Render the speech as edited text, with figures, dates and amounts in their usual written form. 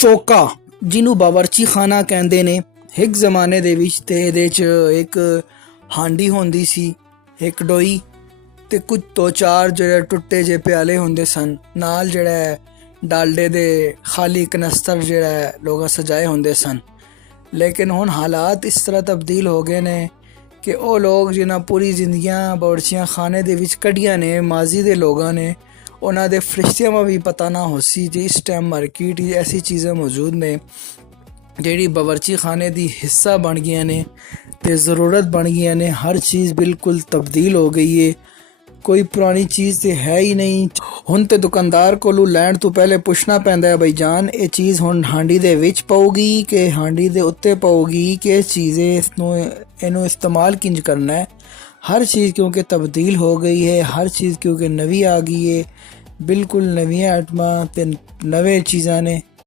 ਚੌਕਾ ਜਿਹਨੂੰ ਬਾਵਰਚੀ ਖਾਨਾ ਕਹਿੰਦੇ ਨੇ। ਇੱਕ ਜ਼ਮਾਨੇ ਦੇ ਵਿੱਚ ਤੇ ਇਹਦੇ 'ਚ ਇੱਕ ਹਾਂਡੀ ਹੁੰਦੀ ਸੀ, ਇੱਕ ਡੋਈ ਤੇ ਕੁਝ ਦੋ ਚਾਰ ਜਿਹੜੇ ਟੁੱਟੇ ਜਿਹੇ ਪਿਆਲੇ ਹੁੰਦੇ ਸਨ, ਨਾਲ ਜਿਹੜਾ ਡਾਲਡੇ ਦੇ ਖਾਲੀ ਕਨਸਤਰ ਜਿਹੜਾ ਲੋਕਾਂ ਸਜਾਏ ਹੁੰਦੇ ਸਨ। ਲੇਕਿਨ ਹੁਣ ਹਾਲਾਤ ਇਸ ਤਰ੍ਹਾਂ ਤਬਦੀਲ ਹੋ ਗਏ ਨੇ ਕਿ ਉਹ ਲੋਕ ਜਿਨ੍ਹਾਂ ਪੂਰੀ ਜ਼ਿੰਦਗੀਆਂ ਬਾਵਰਚੀਆਂ ਖਾਨੇ ਦੇ ਵਿੱਚ ਕੱਢੀਆਂ ਨੇ, ਮਾਜ਼ੀ ਦੇ ਲੋਕਾਂ ਨੇ, ਉਹਨਾਂ ਦੇ ਫਰਿਸ਼ਤਿਆਂ ਨੂੰ ਵੀ ਪਤਾ ਨਾ ਹੋ ਸੀ ਕਿ ਇਸ ਟਾਈਮ ਮਾਰਕੀਟ 'ਚ ਐਸੀ ਚੀਜ਼ਾਂ ਮੌਜੂਦ ਨੇ ਜਿਹੜੀ ਬਾਵਰਚੀ ਖਾਨੇ ਦੀ ਹਿੱਸਾ ਬਣ ਗਈਆਂ ਨੇ ਤੇ ਜ਼ਰੂਰਤ ਬਣ ਗਈਆਂ ਨੇ। ਹਰ ਚੀਜ਼ ਬਿਲਕੁਲ ਤਬਦੀਲ ਹੋ ਗਈ ਹੈ, ਕੋਈ ਪੁਰਾਣੀ ਚੀਜ਼ ਤੇ ਹੈ ਹੀ ਨਹੀਂ। ਹੁਣ ਤੇ ਦੁਕਾਨਦਾਰ ਕੋਲੋਂ ਲੈਣ ਤੋਂ ਪਹਿਲੇ ਪੁੱਛਣਾ ਪੈਂਦਾ ਹੈ, ਬਈ ਜਾਨ ਇਹ ਚੀਜ਼ ਹੁਣ ਹਾਂਡੀ ਦੇ ਵਿੱਚ ਪਊਗੀ ਕਿ ਹਾਂਡੀ ਦੇ ਉੱਤੇ ਪਊਗੀ, ਕਿ ਚੀਜ਼ ਇਹਨੂੰ ਇਸਤੇਮਾਲ ਕਿੰਜ ਕਰਨਾ ਹੈ। हर चीज़ क्योंकि तब्दील हो गई है, हर चीज़ क्योंकि नवी आ गई है, बिल्कुल नवी आइटमां ते नवे चीज़ां ने